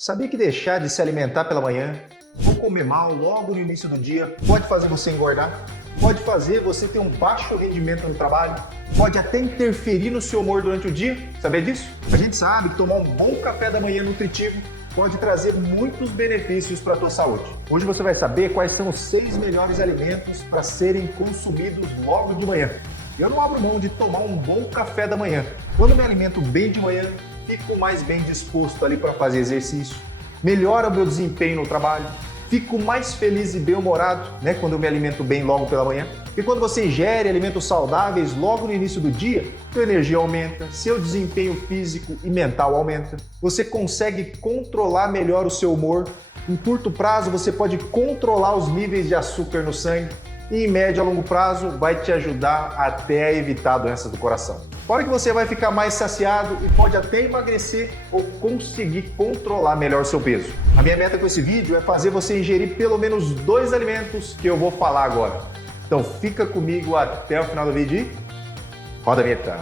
Sabia que deixar de se alimentar pela manhã ou comer mal logo no início do dia pode fazer você engordar? Pode fazer você ter um baixo rendimento no trabalho? Pode até interferir no seu humor durante o dia? Sabia disso? A gente sabe que tomar um bom café da manhã nutritivo pode trazer muitos benefícios para a tua saúde. Hoje você vai saber quais são os 6 melhores alimentos para serem consumidos logo de manhã. Eu não abro mão de tomar um bom café da manhã. Quando me alimento bem de manhã, fico mais bem disposto ali para fazer exercício, melhora o meu desempenho no trabalho, fico mais feliz e bem-humorado, quando eu me alimento bem logo pela manhã. E quando você ingere alimentos saudáveis logo no início do dia, sua energia aumenta, seu desempenho físico e mental aumenta, você consegue controlar melhor o seu humor, em curto prazo você pode controlar os níveis de açúcar no sangue, e em médio a longo prazo vai te ajudar até a evitar doenças do coração. Fora que você vai ficar mais saciado e pode até emagrecer ou conseguir controlar melhor o seu peso. A minha meta com esse vídeo é fazer você ingerir pelo menos 2 alimentos que eu vou falar agora. Então fica comigo até o final do vídeo e roda a vinheta.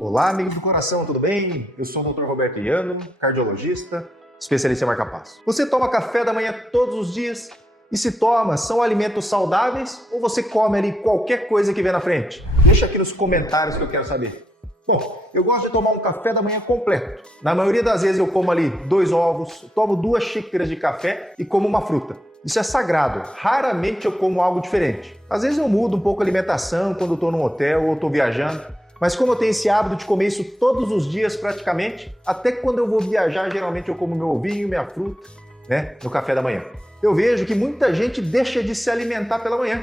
Olá, amigo do coração, tudo bem? Eu sou o Dr. Roberto Iano, cardiologista, especialista em marca-passo. Você toma café da manhã todos os dias? E se toma, são alimentos saudáveis ou você come ali qualquer coisa que vem na frente? Deixa aqui nos comentários que eu quero saber. Bom, eu gosto de tomar um café da manhã completo. Na maioria das vezes eu como ali 2 ovos, tomo 2 xícaras de café e como uma fruta. Isso é sagrado, raramente eu como algo diferente. Às vezes eu mudo um pouco a alimentação quando estou num hotel ou estou viajando. Mas como eu tenho esse hábito de comer isso todos os dias praticamente, até quando eu vou viajar, geralmente eu como meu ovinho, minha fruta, no café da manhã. Eu vejo que muita gente deixa de se alimentar pela manhã.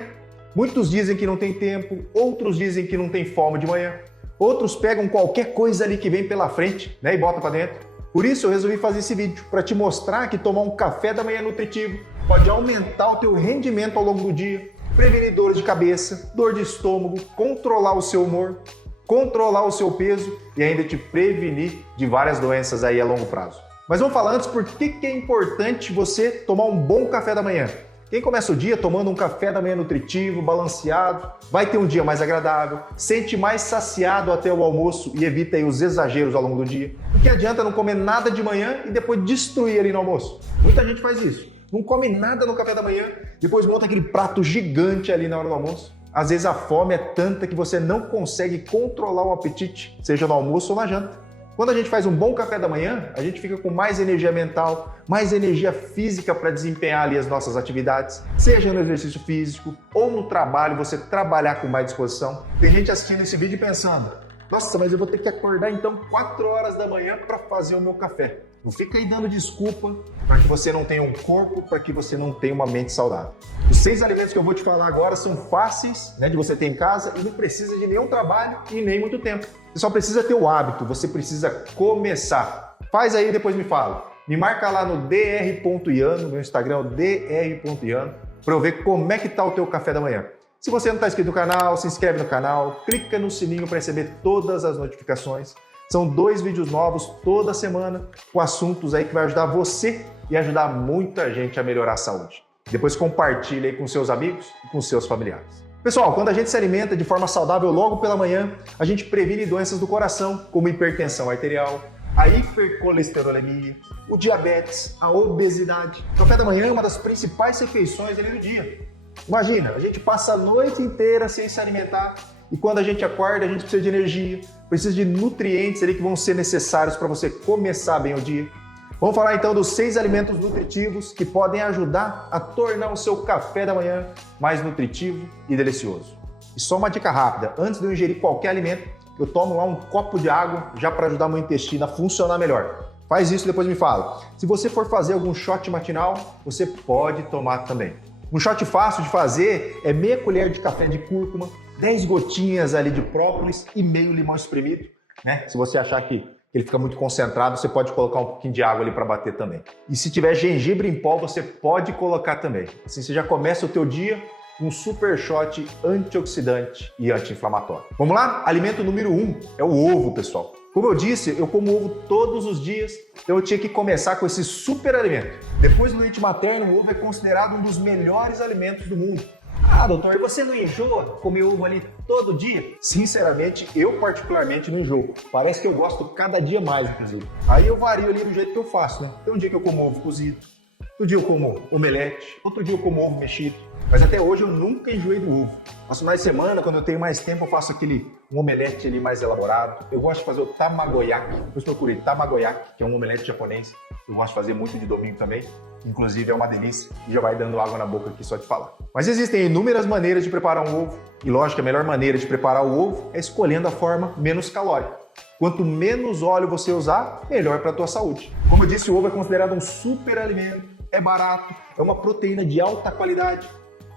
Muitos dizem que não tem tempo, outros dizem que não tem fome de manhã, outros pegam qualquer coisa ali que vem pela frente, e botam para dentro. Por isso eu resolvi fazer esse vídeo, para te mostrar que tomar um café da manhã nutritivo pode aumentar o teu rendimento ao longo do dia, prevenir dores de cabeça, dor de estômago, controlar o seu humor, controlar o seu peso e ainda te prevenir de várias doenças aí a longo prazo. Mas vamos falar antes por que é importante você tomar um bom café da manhã. Quem começa o dia tomando um café da manhã nutritivo, balanceado, vai ter um dia mais agradável, sente mais saciado até o almoço e evita aí os exageros ao longo do dia. Porque adianta não comer nada de manhã e depois destruir ali no almoço. Muita gente faz isso. Não come nada no café da manhã, depois monta aquele prato gigante ali na hora do almoço. Às vezes a fome é tanta que você não consegue controlar o apetite, seja no almoço ou na janta. Quando a gente faz um bom café da manhã, a gente fica com mais energia mental, mais energia física para desempenhar ali as nossas atividades, seja no exercício físico ou no trabalho, você trabalhar com mais disposição. Tem gente assistindo esse vídeo pensando, nossa, mas eu vou ter que acordar então 4 horas da manhã para fazer o meu café. Não fica aí dando desculpa para que você não tenha um corpo, para que você não tenha uma mente saudável. Os 6 alimentos que eu vou te falar agora são fáceis de você ter em casa e não precisa de nenhum trabalho e nem muito tempo. Você só precisa ter o hábito, você precisa começar. Faz aí e depois me fala. Me marca lá no dr.iano, meu Instagram é o dr.iano, para eu ver como é que tá o teu café da manhã. Se você não está inscrito no canal, se inscreve no canal, clica no sininho para receber todas as notificações. São 2 vídeos novos toda semana com assuntos aí que vai ajudar você e ajudar muita gente a melhorar a saúde. Depois compartilha aí com seus amigos e com seus familiares. Pessoal, quando a gente se alimenta de forma saudável logo pela manhã, a gente previne doenças do coração, como hipertensão arterial, a hipercolesterolemia, o diabetes, a obesidade. O café da manhã é uma das principais refeições ali do dia. Imagina, a gente passa a noite inteira sem se alimentar e quando a gente acorda, a gente precisa de energia, precisa de nutrientes ali que vão ser necessários para você começar bem o dia. Vamos falar então dos 6 alimentos nutritivos que podem ajudar a tornar o seu café da manhã mais nutritivo e delicioso. E só uma dica rápida, antes de eu ingerir qualquer alimento, eu tomo lá um copo de água já para ajudar meu intestino a funcionar melhor. Faz isso e depois me fala. Se você for fazer algum shot matinal, você pode tomar também. Um shot fácil de fazer é meia colher de café de cúrcuma, 10 gotinhas ali de própolis e meio limão espremido. Se você achar que ele fica muito concentrado, você pode colocar um pouquinho de água ali para bater também. E se tiver gengibre em pó, você pode colocar também. Assim você já começa o teu dia com um super shot antioxidante e anti-inflamatório. Vamos lá? Alimento número 1 é o ovo, pessoal. Como eu disse, eu como ovo todos os dias, então eu tinha que começar com esse super alimento. Depois do leite materno, o ovo é considerado um dos melhores alimentos do mundo. Ah, doutor, você não enjoa comer ovo ali todo dia? Sinceramente, eu particularmente não enjoo. Parece que eu gosto cada dia mais, inclusive. Aí eu vario ali do jeito que eu faço, né? Tem um dia que eu como ovo cozido, outro dia eu como omelete, outro dia eu como ovo mexido. Mas até hoje eu nunca enjoei do ovo. Nos finais de semana, quando eu tenho mais tempo, eu faço um omelete ali mais elaborado. Eu gosto de fazer o tamagoyaki. Depois procurei tamagoyaki, que é um omelete japonês. Eu gosto de fazer muito de domingo também. Inclusive é uma delícia e já vai dando água na boca aqui só de falar. Mas existem inúmeras maneiras de preparar um ovo. E lógico que a melhor maneira de preparar o ovo é escolhendo a forma menos calórica. Quanto menos óleo você usar, melhor para a tua saúde. Como eu disse, o ovo é considerado um super alimento, é barato, é uma proteína de alta qualidade.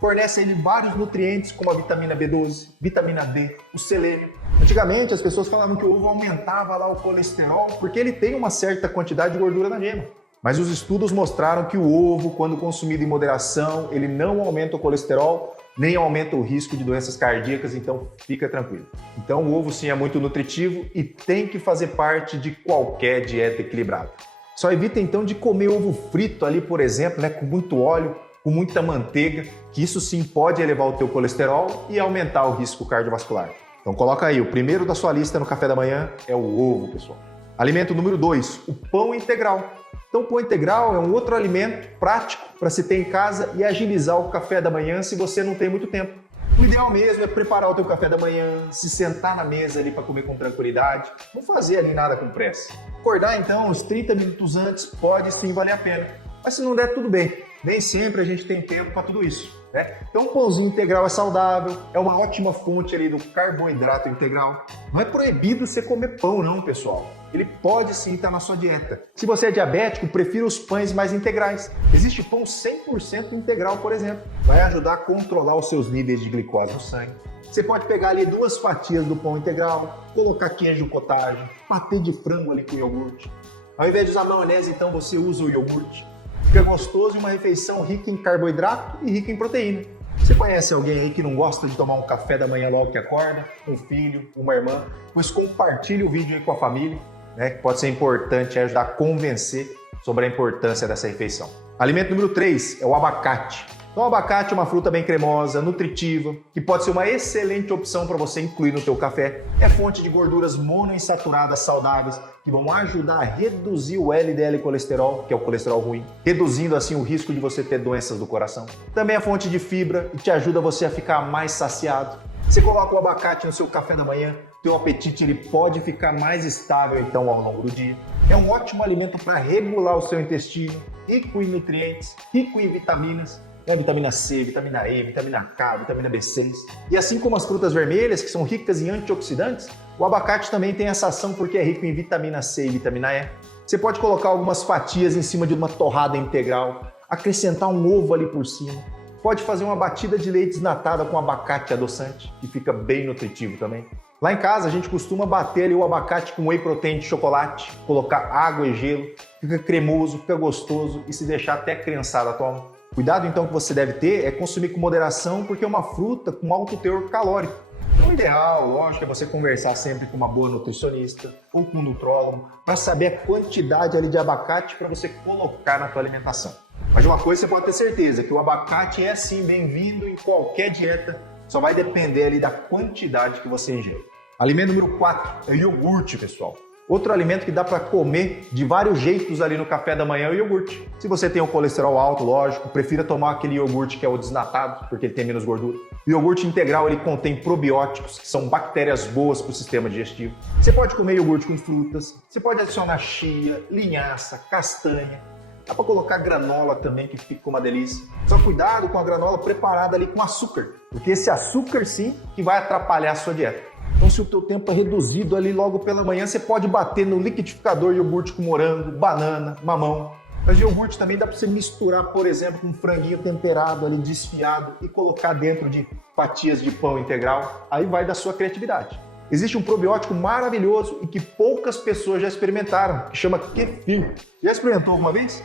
Fornece ele vários nutrientes como a vitamina B12, vitamina D, o selênio. Antigamente as pessoas falavam que o ovo aumentava lá o colesterol porque ele tem uma certa quantidade de gordura na gema. Mas os estudos mostraram que o ovo, quando consumido em moderação, ele não aumenta o colesterol, nem aumenta o risco de doenças cardíacas, então fica tranquilo. Então o ovo sim é muito nutritivo e tem que fazer parte de qualquer dieta equilibrada. Só evita então de comer ovo frito ali, por exemplo, né, com muito óleo, com muita manteiga, que isso sim pode elevar o teu colesterol e aumentar o risco cardiovascular. Então coloca aí, o primeiro da sua lista no café da manhã é o ovo, pessoal. Alimento número 2, o pão integral. Então o pão integral é um outro alimento prático para se ter em casa e agilizar o café da manhã se você não tem muito tempo. O ideal mesmo é preparar o teu café da manhã, se sentar na mesa ali para comer com tranquilidade, não fazer ali nada com pressa. Acordar então uns 30 minutos antes pode sim valer a pena, mas se não der tudo bem. Nem sempre a gente tem tempo para tudo isso, né? Então o pãozinho integral é saudável, é uma ótima fonte ali do carboidrato integral. Não é proibido você comer pão não, pessoal. Ele pode sim estar na sua dieta. Se você é diabético, prefira os pães mais integrais. Existe pão 100% integral, por exemplo. Vai ajudar a controlar os seus níveis de glicose no sangue. Você pode pegar ali 2 fatias do pão integral, colocar queijo cottage, patê de frango ali com iogurte. Ao invés de usar maionese, então você usa o iogurte. Fica gostoso e uma refeição rica em carboidrato e rica em proteína. Você conhece alguém aí que não gosta de tomar um café da manhã logo que acorda? Um filho, uma irmã? Pois compartilhe o vídeo aí com a família, né, que pode ser importante ajudar a convencer sobre a importância dessa refeição. Alimento número 3 é o abacate. Então, o abacate é uma fruta bem cremosa, nutritiva, que pode ser uma excelente opção para você incluir no teu café. É fonte de gorduras monoinsaturadas saudáveis que vão ajudar a reduzir o LDL colesterol, que é o colesterol ruim, reduzindo assim o risco de você ter doenças do coração. Também é fonte de fibra e te ajuda você a ficar mais saciado. Você coloca o abacate no seu café da manhã, teu apetite ele pode ficar mais estável então ao longo do dia. É um ótimo alimento para regular o seu intestino, rico em nutrientes, rico em vitaminas, vitamina C, vitamina E, vitamina K, vitamina B6. E assim como as frutas vermelhas, que são ricas em antioxidantes, o abacate também tem essa ação porque é rico em vitamina C e vitamina E. Você pode colocar algumas fatias em cima de uma torrada integral, acrescentar um ovo ali por cima. Pode fazer uma batida de leite desnatada com abacate adoçante, que fica bem nutritivo também. Lá em casa a gente costuma bater ali o abacate com whey protein de chocolate, colocar água e gelo, fica cremoso, fica gostoso e se deixar até a criançada toma. Cuidado então que você deve ter é consumir com moderação porque é uma fruta com alto teor calórico. Então o ideal, lógico, é você conversar sempre com uma boa nutricionista ou com um nutrólogo para saber a quantidade ali de abacate para você colocar na tua alimentação. Mas de uma coisa você pode ter certeza, que o abacate é sim bem-vindo em qualquer dieta, só vai depender ali da quantidade que você ingere. Alimento número 4 é o iogurte, pessoal. Outro alimento que dá para comer de vários jeitos ali no café da manhã é o iogurte. Se você tem o colesterol alto, lógico, prefira tomar aquele iogurte que é o desnatado, porque ele tem menos gordura. O iogurte integral ele contém probióticos, que são bactérias boas para o sistema digestivo. Você pode comer iogurte com frutas, você pode adicionar chia, linhaça, castanha. Dá para colocar granola também, que fica uma delícia. Só cuidado com a granola preparada ali com açúcar, porque esse açúcar sim que vai atrapalhar a sua dieta. Então, se o teu tempo é reduzido ali logo pela manhã, você pode bater no liquidificador iogurte com morango, banana, mamão. Mas iogurte também dá para você misturar, por exemplo, com um franguinho temperado ali, desfiado e colocar dentro de fatias de pão integral. Aí vai da sua criatividade. Existe um probiótico maravilhoso e que poucas pessoas já experimentaram, que chama kefir. Já experimentou alguma vez?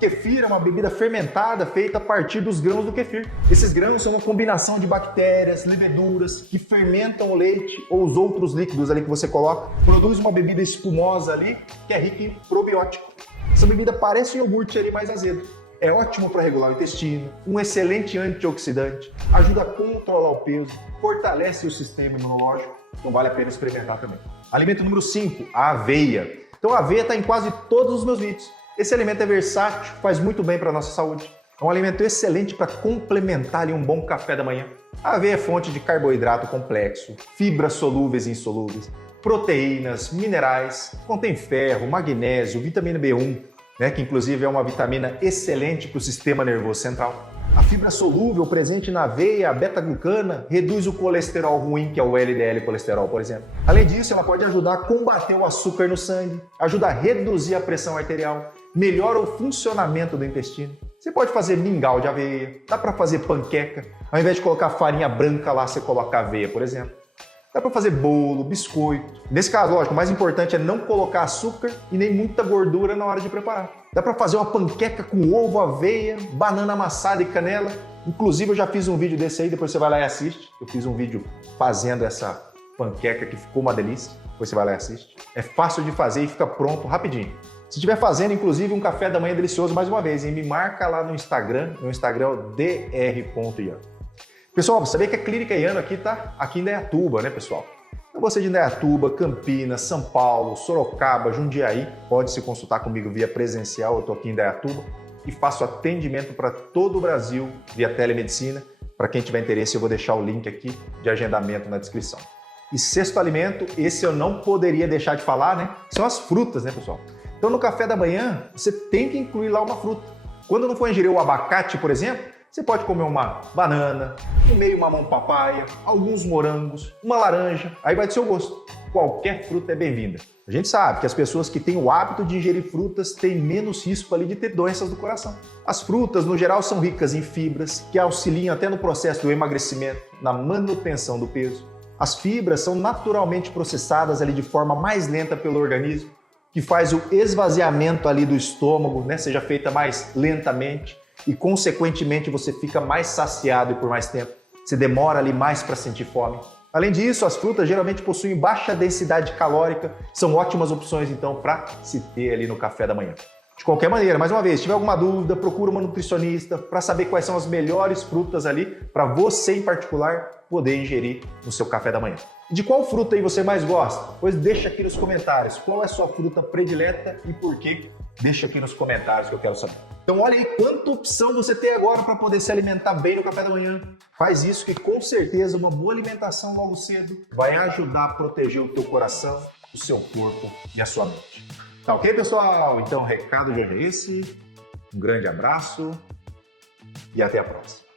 Kefir é uma bebida fermentada feita a partir dos grãos do kefir. Esses grãos são uma combinação de bactérias, leveduras que fermentam o leite ou os outros líquidos ali que você coloca. Produz uma bebida espumosa ali que é rica em probiótico. Essa bebida parece um iogurte ali mais azedo. É ótimo para regular o intestino, um excelente antioxidante, ajuda a controlar o peso, fortalece o sistema imunológico, então vale a pena experimentar também. Alimento número 5, a aveia. Então a aveia está em quase todos os meus vídeos. Esse alimento é versátil, faz muito bem para a nossa saúde. É um alimento excelente para complementar ali um bom café da manhã. A aveia é fonte de carboidrato complexo, fibras solúveis e insolúveis, proteínas, minerais, contém ferro, magnésio, vitamina B1, que inclusive é uma vitamina excelente para o sistema nervoso central. A fibra solúvel presente na aveia, a beta-glucana, reduz o colesterol ruim, que é o LDL colesterol, por exemplo. Além disso, ela pode ajudar a combater o açúcar no sangue, ajuda a reduzir a pressão arterial, melhora o funcionamento do intestino. Você pode fazer mingau de aveia, dá para fazer panqueca, ao invés de colocar farinha branca lá, você coloca aveia, por exemplo. Dá para fazer bolo, biscoito. Nesse caso, lógico, o mais importante é não colocar açúcar e nem muita gordura na hora de preparar. Dá para fazer uma panqueca com ovo, aveia, banana amassada e canela. Inclusive, eu já fiz um vídeo desse aí, depois você vai lá e assiste. Eu fiz um vídeo fazendo essa panqueca que ficou uma delícia. Depois você vai lá e assiste. É fácil de fazer e fica pronto rapidinho. Se estiver fazendo, inclusive, um café da manhã delicioso, mais uma vez, me marca lá no Instagram. Meu Instagram é o dr.ian. Pessoal, sabia que a Clínica Iano aqui tá aqui em Indaiatuba, né, pessoal? Então você de Indaiatuba, Campinas, São Paulo, Sorocaba, Jundiaí, pode se consultar comigo via presencial, eu tô aqui em Indaiatuba e faço atendimento para todo o Brasil via telemedicina. Para quem tiver interesse, eu vou deixar o link aqui de agendamento na descrição. E sexto alimento, esse eu não poderia deixar de falar, né? São as frutas, né, pessoal? Então no café da manhã, você tem que incluir lá uma fruta. Quando não for ingerir o abacate, por exemplo, você pode comer uma banana, um meio mamão papaya, alguns morangos, uma laranja, aí vai do seu gosto. Qualquer fruta é bem-vinda. A gente sabe que as pessoas que têm o hábito de ingerir frutas têm menos risco ali de ter doenças do coração. As frutas, no geral, são ricas em fibras, que auxiliam até no processo do emagrecimento, na manutenção do peso. As fibras são naturalmente processadas ali de forma mais lenta pelo organismo, que faz o esvaziamento ali do estômago, seja feita mais lentamente. E, consequentemente, você fica mais saciado por mais tempo. Você demora ali mais para sentir fome. Além disso, as frutas geralmente possuem baixa densidade calórica, são ótimas opções, então, para se ter ali no café da manhã. De qualquer maneira, mais uma vez, se tiver alguma dúvida, procura uma nutricionista para saber quais são as melhores frutas ali para você, em particular, poder ingerir no seu café da manhã. E de qual fruta aí você mais gosta? Pois deixa aqui nos comentários qual é a sua fruta predileta e por quê. Deixa aqui nos comentários que eu quero saber. Então olha aí quanta opção você tem agora para poder se alimentar bem no café da manhã. Faz isso que com certeza uma boa alimentação logo cedo vai ajudar a proteger o teu coração, o seu corpo e a sua mente. Tá ok, pessoal? Então o recado já é esse. Um grande abraço e até a próxima.